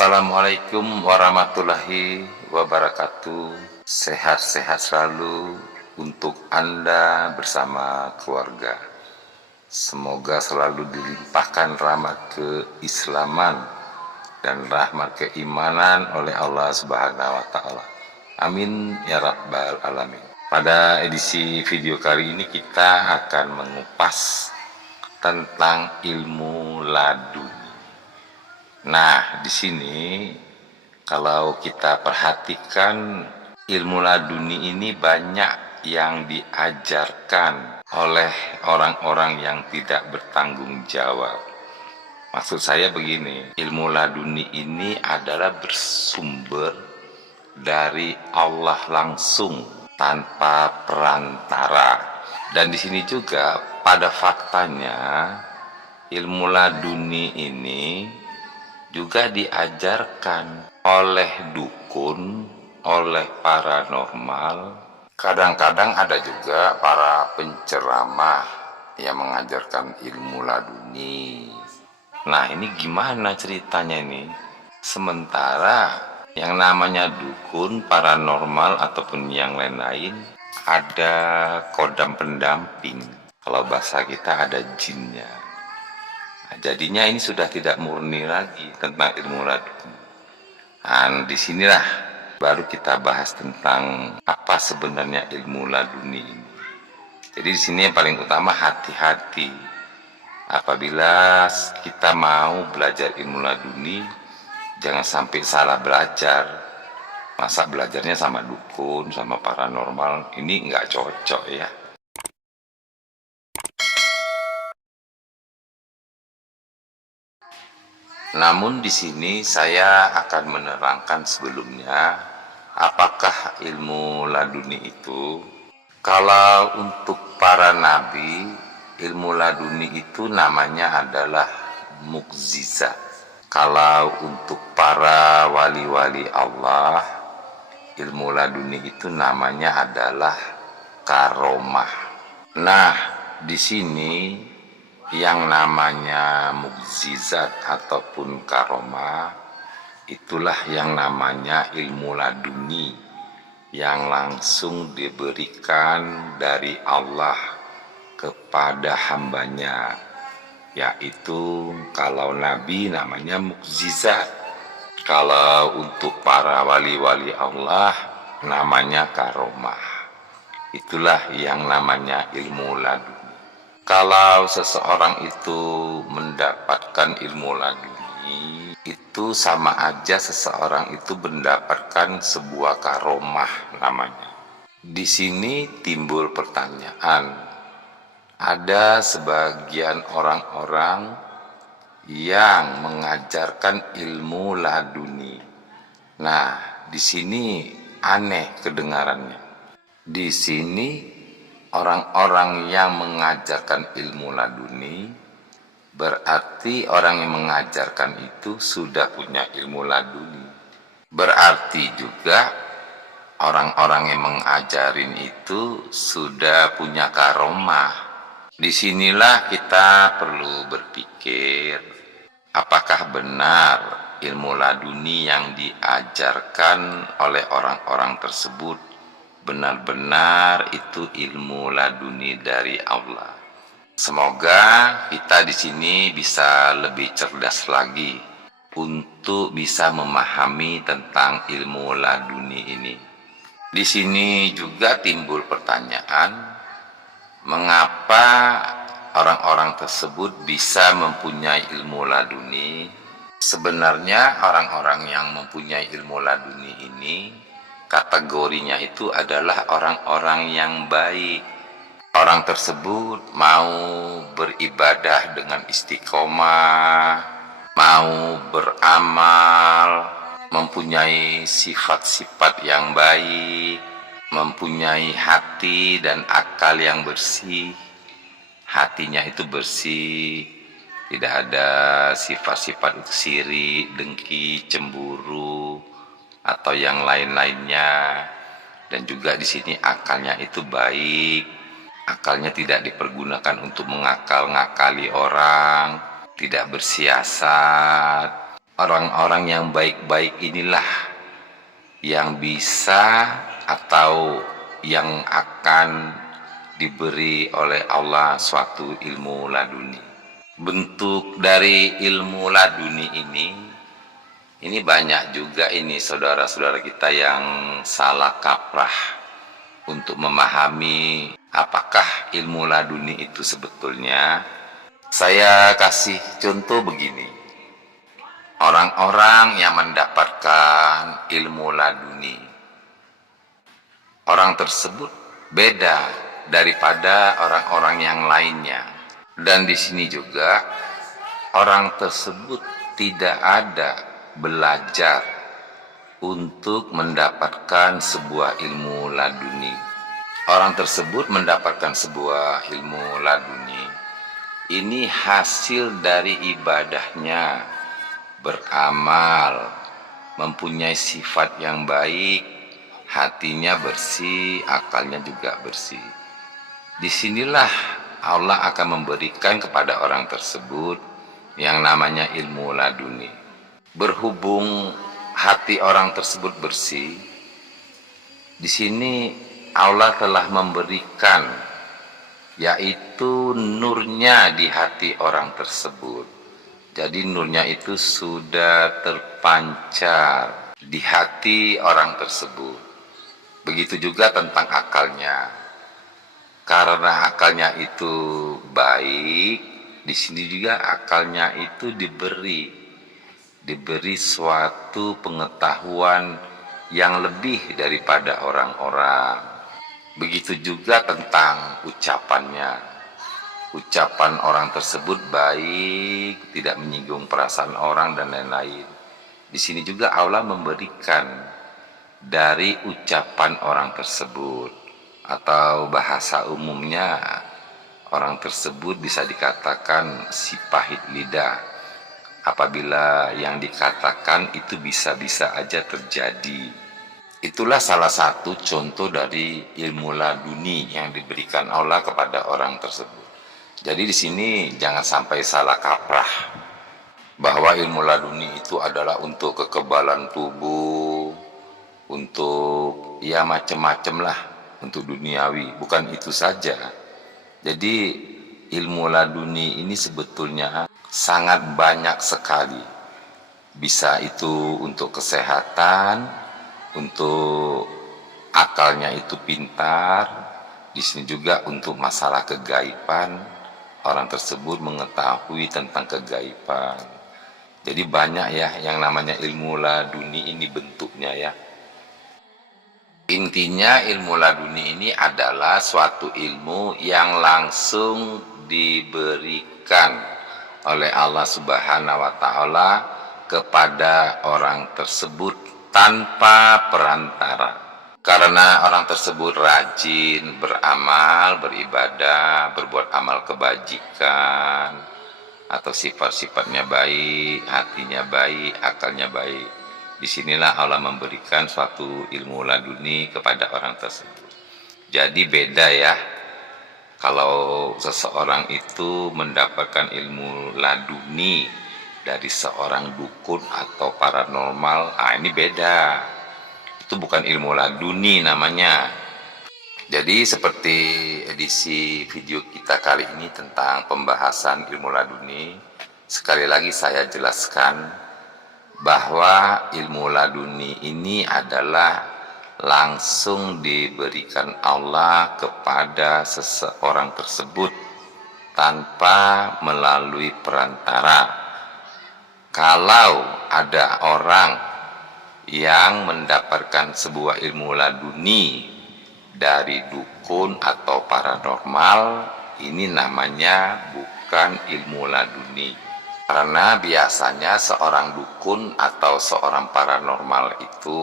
Assalamualaikum warahmatullahi wabarakatuh. Sehat-sehat selalu untuk Anda bersama keluarga. Semoga selalu dilimpahkan rahmat keislaman dan rahmat keimanan oleh Allah Subhanahu wa taala. Amin ya rabbal alamin. Pada edisi video kali ini kita akan mengupas tentang ilmu laduni. Nah, di sini kalau kita perhatikan ilmu laduni ini banyak yang diajarkan oleh orang-orang yang tidak bertanggung jawab. Maksud saya begini, ilmu laduni ini adalah bersumber dari Allah langsung tanpa perantara. Dan di sini juga pada faktanya ilmu laduni ini juga diajarkan oleh dukun, oleh paranormal. Kadang-kadang ada juga para penceramah yang mengajarkan ilmu laduni. Nah, ini gimana ceritanya ini? Sementara yang namanya dukun, paranormal, ataupun yang lain-lain ada kodam pendamping. Kalau bahasa kita ada jinnya. Nah, jadinya ini sudah tidak murni lagi tentang ilmu laduni. Nah, disinilah baru kita bahas tentang apa sebenarnya ilmu laduni ini. Jadi di sini yang paling utama hati-hati. Apabila kita mau belajar ilmu laduni, jangan sampai salah belajar. Masa belajarnya sama dukun, sama paranormal, ini nggak cocok ya. Namun di sini saya akan menerangkan sebelumnya apakah ilmu laduni itu. Kalau untuk para nabi, ilmu laduni itu namanya adalah mukjizat. Kalau untuk para wali-wali Allah, ilmu laduni itu namanya adalah karomah. Nah, di sini yang namanya mukjizat ataupun karomah itulah yang namanya ilmu laduni yang langsung diberikan dari Allah kepada hambanya, yaitu kalau nabi namanya mukjizat, kalau untuk para wali-wali Allah namanya karomah. Itulah yang namanya ilmu laduni. Kalau seseorang itu mendapatkan ilmu laduni, itu sama aja seseorang itu mendapatkan sebuah karomah namanya. Di sini timbul pertanyaan, ada sebagian orang-orang yang mengajarkan ilmu laduni. Nah, di sini aneh kedengarannya. Di sini orang-orang yang mengajarkan ilmu laduni, berarti orang yang mengajarkan itu sudah punya ilmu laduni. Berarti juga orang-orang yang mengajarin itu sudah punya karomah. Disinilah kita perlu berpikir, apakah benar ilmu laduni yang diajarkan oleh orang-orang tersebut benar-benar itu ilmu laduni dari Allah. Semoga kita di sini bisa lebih cerdas lagi untuk bisa memahami tentang ilmu laduni ini. Di sini juga timbul pertanyaan, mengapa orang-orang tersebut bisa mempunyai ilmu laduni? Sebenarnya orang-orang yang mempunyai ilmu laduni ini kategorinya itu adalah orang-orang yang baik. Orang tersebut mau beribadah dengan istiqomah, mau beramal, mempunyai sifat-sifat yang baik, mempunyai hati dan akal yang bersih. Hatinya itu bersih, tidak ada sifat-sifat sirik, dengki, cemburu, atau yang lain-lainnya. Dan juga di sini akalnya itu baik, akalnya tidak dipergunakan untuk mengakal-ngakali orang, tidak bersiasat. orang-orang yang baik-baik inilah yang bisa atau yang akan diberi oleh Allah suatu ilmu laduni. Bentuk dari ilmu laduni ini banyak juga ini saudara-saudara kita yang salah kaprah untuk memahami apakah ilmu laduni itu sebetulnya. Saya kasih contoh begini. Orang-orang yang mendapatkan ilmu laduni, orang tersebut beda daripada orang-orang yang lainnya. Dan di sini juga orang tersebut tidak ada belajar untuk mendapatkan sebuah ilmu laduni. Orang tersebut mendapatkan sebuah ilmu laduni. Ini hasil dari ibadahnya, beramal, mempunyai sifat yang baik, hatinya bersih, akalnya juga bersih. Disinilah Allah akan memberikan kepada orang tersebut yang namanya ilmu laduni. Berhubung hati orang tersebut bersih, di sini Allah telah memberikan yaitu nurnya di hati orang tersebut. Jadi nurnya itu sudah terpancar di hati orang tersebut. Begitu juga tentang akalnya. Karena akalnya itu baik, di sini juga akalnya itu diberi suatu pengetahuan yang lebih daripada orang-orang. Begitu juga tentang ucapannya. Ucapan orang tersebut baik, tidak menyinggung perasaan orang dan lain-lain. Di sini juga Allah memberikan dari ucapan orang tersebut, atau bahasa umumnya orang tersebut bisa dikatakan si pahit lidah. Apabila yang dikatakan itu bisa-bisa aja terjadi. Itulah salah satu contoh dari ilmu laduni yang diberikan Allah kepada orang tersebut. Jadi di sini jangan sampai salah kaprah bahwa ilmu laduni itu adalah untuk kekebalan tubuh, untuk ya macam-macam lah, untuk duniawi. Bukan itu saja. Jadi ilmu laduni ini sebetulnya sangat banyak sekali. Bisa itu untuk kesehatan, untuk akalnya itu pintar. Di sini juga untuk masalah kegaiban, orang tersebut mengetahui tentang kegaiban. Jadi banyak ya yang namanya ilmu laduni ini bentuknya ya. Intinya ilmu laduni ini adalah suatu ilmu yang langsung diberikan oleh Allah Subhanahu wa Ta'ala kepada orang tersebut tanpa perantara. Karena orang tersebut rajin beramal, beribadah, berbuat amal kebajikan, atau sifat-sifatnya baik, hatinya baik, akalnya baik. Disinilah Allah memberikan suatu ilmu laduni kepada orang tersebut. Jadi beda ya, kalau seseorang itu mendapatkan ilmu laduni dari seorang dukun atau paranormal, ini beda. Itu bukan ilmu laduni namanya. Jadi seperti edisi video kita kali ini tentang pembahasan ilmu laduni, sekali lagi saya jelaskan bahwa ilmu laduni ini adalah langsung diberikan Allah kepada seseorang tersebut tanpa melalui perantara. Kalau ada orang yang mendapatkan sebuah ilmu laduni dari dukun atau paranormal, ini namanya bukan ilmu laduni. Karena biasanya seorang dukun atau seorang paranormal itu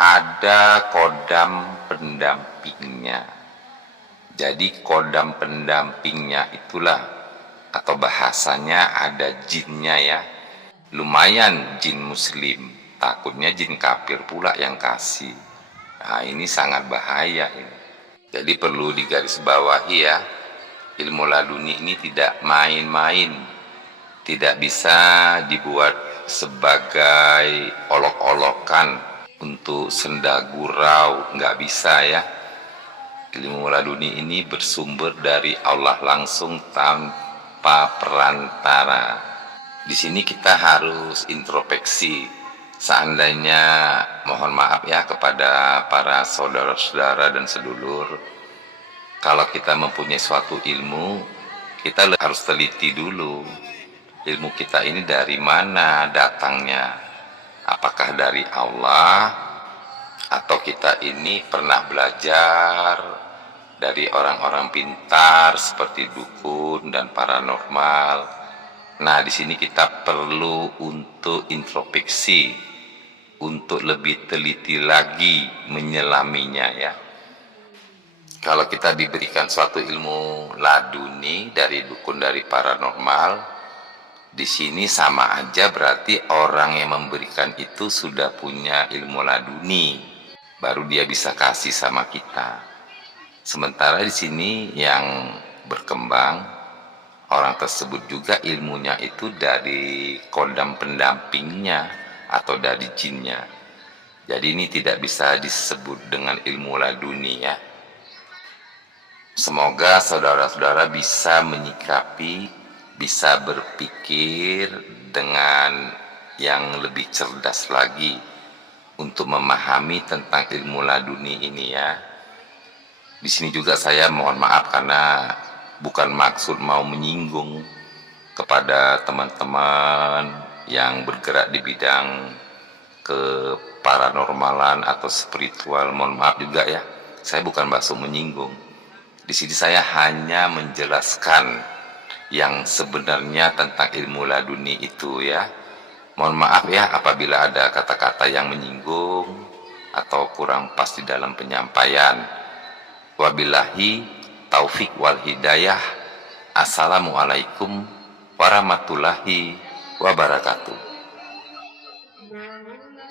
ada kodam pendampingnya. Jadi kodam pendampingnya itulah, atau bahasanya ada jinnya ya. Lumayan jin muslim, takutnya jin kafir pula yang kasih. Nah ini sangat bahaya ini. Jadi perlu digarisbawahi ya, ilmu laduni ini tidak main-main. Tidak bisa dibuat sebagai olok-olokan untuk senda gurau, nggak bisa ya. Ilmu laduni ini bersumber dari Allah langsung tanpa perantara. Di sini kita harus introspeksi. Seandainya, mohon maaf ya kepada para saudara-saudara dan sedulur, kalau kita mempunyai suatu ilmu, kita harus teliti dulu. Ilmu kita ini dari mana datangnya? Apakah dari Allah? Atau kita ini pernah belajar dari orang-orang pintar seperti dukun dan paranormal. Nah, di sini kita perlu untuk introspeksi, untuk lebih teliti lagi menyelaminya ya. Kalau kita diberikan suatu ilmu laduni dari dukun, dari paranormal, di sini sama aja berarti orang yang memberikan itu sudah punya ilmu laduni, baru dia bisa kasih sama kita. Sementara di sini yang berkembang, orang tersebut juga ilmunya itu dari kodam pendampingnya atau dari jinnya. Jadi ini tidak bisa disebut dengan ilmu laduni ya. Semoga saudara-saudara bisa menyikapi, bisa berpikir dengan yang lebih cerdas lagi untuk memahami tentang ilmu laduni ini ya. Di sini juga saya mohon maaf karena bukan maksud mau menyinggung kepada teman-teman yang bergerak di bidang keparanormalan atau spiritual. Mohon maaf juga ya, saya bukan maksud menyinggung. Di sini saya hanya menjelaskan yang sebenarnya tentang ilmu laduni itu ya. Mohon maaf ya apabila ada kata-kata yang menyinggung atau kurang pas di dalam penyampaian. Wabillahi taufik wal hidayah. Assalamualaikum warahmatullahi wabarakatuh.